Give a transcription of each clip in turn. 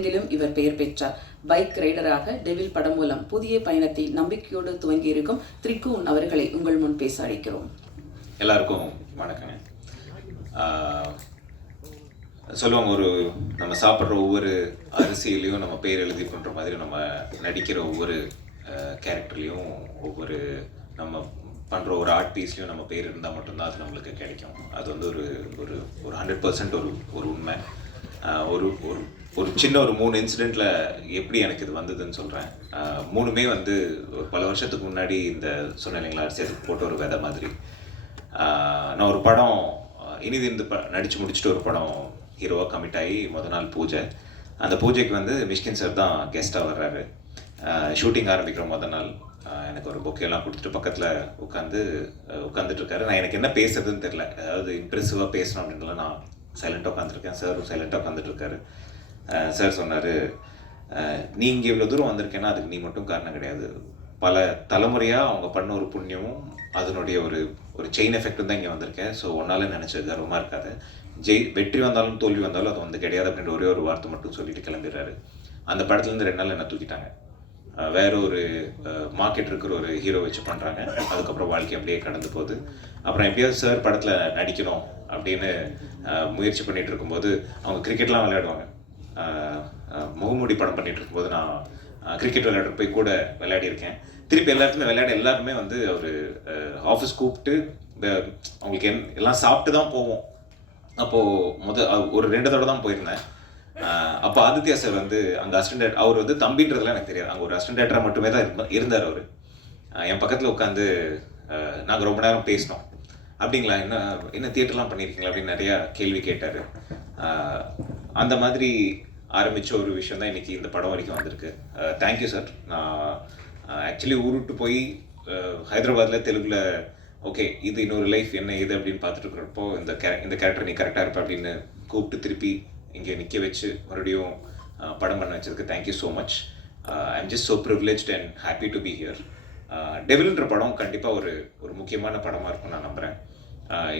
எங்கிலும் இவர் பெயர் பெற்றார். பைக் ரைடராக டெவில் படம் மூலம் புதிய பயணத்தை நம்பிக்கையோடு துவங்கியிருக்கும் திரிகூன் அவர்களை உங்கள் முன் பேச அழைக்கிறோம். எல்லாருக்கும் வணக்கங்க. சொல்லுவாங்க, நம்ம சாப்பிட்ற ஒவ்வொரு அரிசியிலையும் நம்ம பேர் எழுதி பண்ணுற மாதிரி நம்ம நடிக்கிற ஒவ்வொரு கேரக்டர்லேயும் ஒவ்வொரு நம்ம பண்ணுற ஒரு ஆர்ட் பீஸ்லேயும் நம்ம பேர் இருந்தால் மட்டும்தான் அது நம்மளுக்கு கிடைக்கும். அது வந்து ஒரு ஒரு ஒரு 100% ஒரு உண்மை. ஒரு ஒரு ஒரு சின்ன ஒரு 3 இன்சிடெண்ட்டில் எப்படி எனக்கு இது வந்ததுன்னு சொல்கிறேன். 3மே வந்து ஒரு பல வருஷத்துக்கு முன்னாடி இந்த சொன்ன இல்லைங்களா, அரிசியத்துக்கு போட்ட ஒரு விதை மாதிரி. நான் ஒரு படம் இனிதிருந்து நடித்து முடிச்சுட்டு ஒரு படம் ஹீரோவாக கமிட் ஆகி முதல் நாள் பூஜை. அந்த பூஜைக்கு வந்து மிஷ்கின் சார் தான் கெஸ்ட்டாக வர்றாரு. ஷூட்டிங் ஆரம்பிக்கிற முதல் நாள் எனக்கு ஒரு பொக்கேலாம் கொடுத்துட்டு பக்கத்தில் உட்காந்துட்ருக்காரு. நான் எனக்கு என்ன பேசுறதுன்னு தெரில, அதாவது இம்ப்ரெசிவாக பேசணும் அப்படின்றலாம் நான் சைலண்ட்டாக உட்காந்துருக்கேன். சார் சைலண்ட்டாக உட்காந்துட்ருக்காரு. சார் சொன்னார், நீ இங்கே இவ்வளோ தூரம் வந்திருக்கேன்னா அதுக்கு நீ மட்டும் காரணம் கிடையாது, பல தலைமுறையாக அவங்க பண்ண ஒரு புண்ணியமும் அதனுடைய ஒரு செயின் எஃபெக்டும் தான் இங்கே வந்திருக்கேன். ஸோ ஒன்றால் நினச்ச கர்வமாக இருக்காது. வெற்றி வந்தாலும் தோல்வி வந்தாலும் அது வந்து கிடையாது அப்படின்ற ஒரே ஒரு வார்த்தை மட்டும் சொல்லிட்டு கிளம்பிடுறாரு. அந்த படத்துலேருந்து 2 நாள் என்ன தூக்கிட்டாங்க. வேற ஒரு மார்க்கெட் இருக்கிற ஒரு ஹீரோ வச்சு பண்ணுறாங்க. அதுக்கப்புறம் வாழ்க்கை அப்படியே கடந்து போகுது. அப்புறம் எப்படியாவது சார் படத்தில் நடிக்கணும் அப்படின்னு முயற்சி பண்ணிகிட்டு இருக்கும்போது அவங்க கிரிக்கெட்லாம் விளையாடுவாங்க. முகமூடி படம் பண்ணிகிட்டு இருக்கும்போது நான் கிரிக்கெட் விளையாட போய் கூட விளையாடியிருக்கேன். திருப்பி எல்லாருமே வந்து ஒரு ஆஃபீஸ் கூப்பிட்டு அவங்களுக்கு எல்லாம் சாப்பிட்டு தான் போவோம். அப்போது ஒரு 2 தடவை தான் போயிருந்தேன். அப்போ ஆதித்யா சார் வந்து அங்கே அசிஸ்டன்ட், அவர் வந்து தம்பின்றதுலாம் எனக்கு தெரியாது, அங்கே ஒரு அசிஸ்டன்ட் டேரக்டராக மட்டுமே தான் இருந்தார். அவர் என் பக்கத்தில் உட்காந்து நாங்கள் ரொம்ப நேரம் பேசினோம். அப்படிங்களா, என்ன தியேட்டர்லாம் பண்ணியிருக்கீங்களா அப்படின்னு நிறையா கேள்வி கேட்டார். அந்த மாதிரி ஆரம்பித்த ஒரு விஷயம் தான் இன்றைக்கி இந்த படம் வரைக்கும் வந்திருக்கு. Thank you sir. நான் ஆக்சுவலி ஊருட்டு போய் ஹைதராபாத்தில் தெலுங்கில் ஓகே இது இன்னொரு லைஃப் என்ன இது அப்படின்னு பார்த்துட்டு இருக்கிறப்போ இந்த கேரக்டர் நீ கரெக்டாக இருப்ப அப்படின்னு கூப்பிட்டு திருப்பி இங்கே நிற்க வச்சு மறுபடியும் படம் பண்ண வச்சதுக்கு thank you so much. I am just so privileged and happy to be here. டெவில்ன்ற படம் கண்டிப்பாக ஒரு முக்கியமான படமாக இருக்கும் நான் நம்புகிறேன்.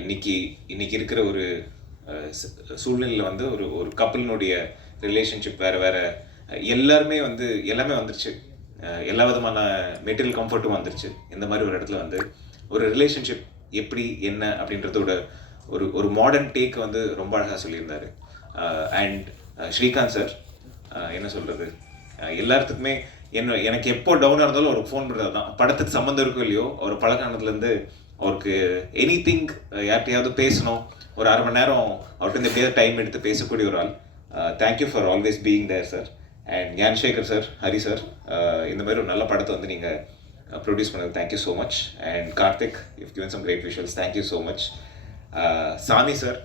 இன்னைக்கு இருக்கிற ஒரு சூழ்நிலையில் வந்து ஒரு கப்பலினுடைய ரிலேஷன்ஷிப் வேறு எல்லாமே வந்துருச்சு. எல்லா விதமான மெட்டீரியல் கம்ஃபர்ட்டும் வந்துருச்சு. இந்த மாதிரி ஒரு இடத்துல வந்து ஒரு ரிலேஷன்ஷிப் எப்படி என்ன அப்படின்றதோட ஒரு மாடர்ன் டேக் வந்து ரொம்ப அழகாக சொல்லியிருந்தார். அண்ட் ஸ்ரீகாந்த் சார் என்ன சொல்கிறது, எல்லாத்துக்குமே எனக்கு எப்போ டவுனாக இருந்தாலும் ஒரு ஃபோன் பண்ணுறது தான். படத்துக்கு சம்மந்தம் இருக்கோ இல்லையோ, ஒரு பழக்கானத்துலேருந்து அவருக்கு எனி திங் யார்கிட்டையாவது பேசணும், ஒரு 1/2 மணி நேரம் அவர்கிட்ட எப்படியாவது டைம் எடுத்து பேசக்கூடிய ஒரு ஆள். Thank you for always being there sir. And Gnanasekar sir, Hari sir, இந்த மாதிரி ஒரு நல்ல படத்தை வந்து நீங்கள் ப்ரொடியூஸ் பண்ணது thank you so much. And Karthik, you given some great visuals, thank you so much. Sami sir,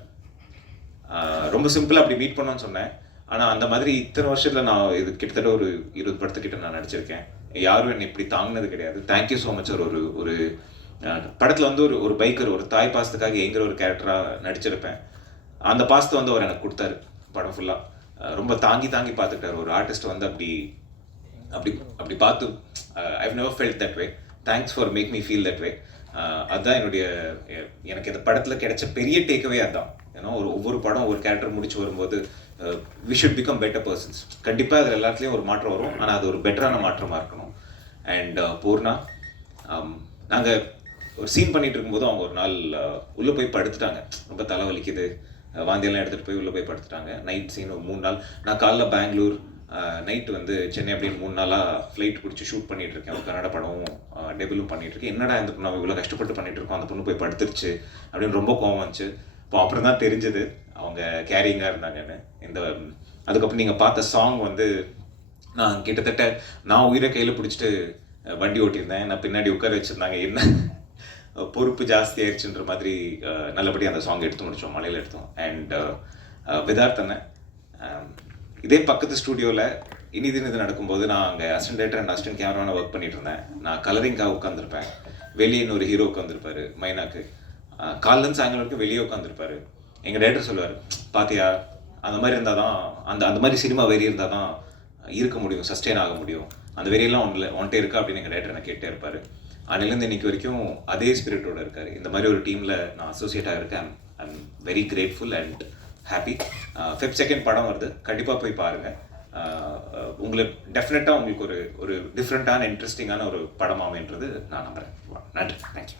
ரொம்ப சிம்பிளாக அப்படி மீட் பண்ணோன்னு சொன்னேன். ஆனால் அந்த மாதிரி இத்தனை வருஷத்தில் நான் இது கிட்டத்தட்ட ஒரு 20 படத்துக்கிட்ட நான் நடிச்சிருக்கேன். யாரும் என்னை இப்படி தாங்கினது கிடையாது. Thank you so much sir. ஒரு படத்தில் வந்து ஒரு பைக்கர், ஒரு தாய் பாசத்துக்காக எங்கிற ஒரு கேரக்டராக நடிச்சிருப்பேன். அந்த பாசத்தை வந்து அவர் எனக்கு கொடுத்தாரு. படம் ஃபுல்லாக ரொம்ப தாங்கி பார்த்துக்கிட்டார். ஒரு ஆர்டிஸ்ட் வந்து அப்படி பார்த்து I've never felt that way. Thanks for make me feel that way. அதுதான் எனக்கு இந்த படத்தில் கிடைச்ச பெரிய டேக்அவே அதுதான். ஏன்னா ஒவ்வொரு படம் ஒரு கேரக்டர் முடிச்சு வரும்போது we should become better persons. கண்டிப்பாக அதில் எல்லாத்துலேயும் ஒரு மாற்றம் வரும், ஆனால் அது ஒரு பெட்டரான மாற்றமாக இருக்கணும். அண்ட் பூர்ணா, நாங்கள் ஒரு சீன் பண்ணிகிட்டு இருக்கும்போது அவங்க ஒரு நாள் உள்ளே போய் படுத்துட்டாங்க. ரொம்ப தலைவலிக்குது, வாந்தியெல்லாம் எடுத்துகிட்டு போய் உள்ளே போய் படுத்துட்டாங்க. நைட் சீன் ஒரு 3 நாள். நான் காலைல பெங்களூர், நைட்டு வந்து சென்னை அப்படின்னு 3 நாளாக ஃப்ளைட் பிடிச்சி ஷூட் பண்ணிகிட்டு இருக்கேன். ஒரு கன்னட படமும் டெபிலும் பண்ணிகிட்ருக்கேன். என்னடா இந்த பொண்ணு இவ்வளோ கஷ்டப்பட்டு பண்ணிகிட்டு இருக்கோம், அந்த பொண்ணு போய் படுத்துருச்சு அப்படின்னு ரொம்ப கோவம் வந்துச்சு. இப்போ அப்புறம் தான் தெரிஞ்சது அவங்க கேரிங்காக இருந்தாங்கன்னு. அதுக்கப்புறம் நீங்கள் பார்த்த சாங் வந்து நான் கிட்டத்தட்ட உயிரை கையில் பிடிச்சிட்டு வண்டி ஓட்டியிருந்தேன். நான் பின்னாடி உட்கார வச்சுருந்தாங்க. என்ன பொறுப்பு ஜாஸ்தி ஆயிடுச்சுன்ற மாதிரி நல்லபடியாக அந்த சாங் எடுத்து முடித்தோம், மலையில் எடுத்தோம். அண்ட் விதார்த்தனை இதே பக்கத்து ஸ்டூடியோவில் இது நடக்கும்போது நான் அங்கே அசிஸ்டன்ட் டேரக்டர் அண்ட் அசிஸ்டன்ட் கேமரான ஒர்க் பண்ணிட்டு இருந்தேன். நான் கலரிங்காக உட்காந்துருப்பேன். வெளியே இன்னொரு ஹீரோ உட்காந்துருப்பாரு, மைனாக்கு. காலிலேருந்து சாயங்காலம் வரைக்கும் வெளியே உட்காந்துருப்பாரு. எங்கள் டேரக்டர் சொல்லுவார், பாத்தியா அந்த மாதிரி இருந்தால் தான் அந்த மாதிரி சினிமா வெறி இருந்தால் தான் இருக்க முடியும், சஸ்டெயின் ஆக முடியும். அந்த வெறியெல்லாம் ஒன்ட்டே இருக்கா அப்படின்னு எங்கள் டேரக்டர் என்ன கேட்டே இருப்பார். அன்னிலேருந்து இன்னைக்கு வரைக்கும் அதே ஸ்பிரிட்டோடு இருக்கார். இந்த மாதிரி ஒரு டீமில் நான் அசோசியேட் ஆகிருக்கேன். I am very grateful and happy. Feb 2 படம் வருது, கண்டிப்பாக போய் பாருங்கள். உங்களுக்கு டெஃபினட்டாக உங்களுக்கு ஒரு டிஃப்ரெண்ட்டான இன்ட்ரெஸ்டிங்கான ஒரு படம் அமைன்றது நான் நம்புகிறேன். நன்றி, தேங்க்யூ.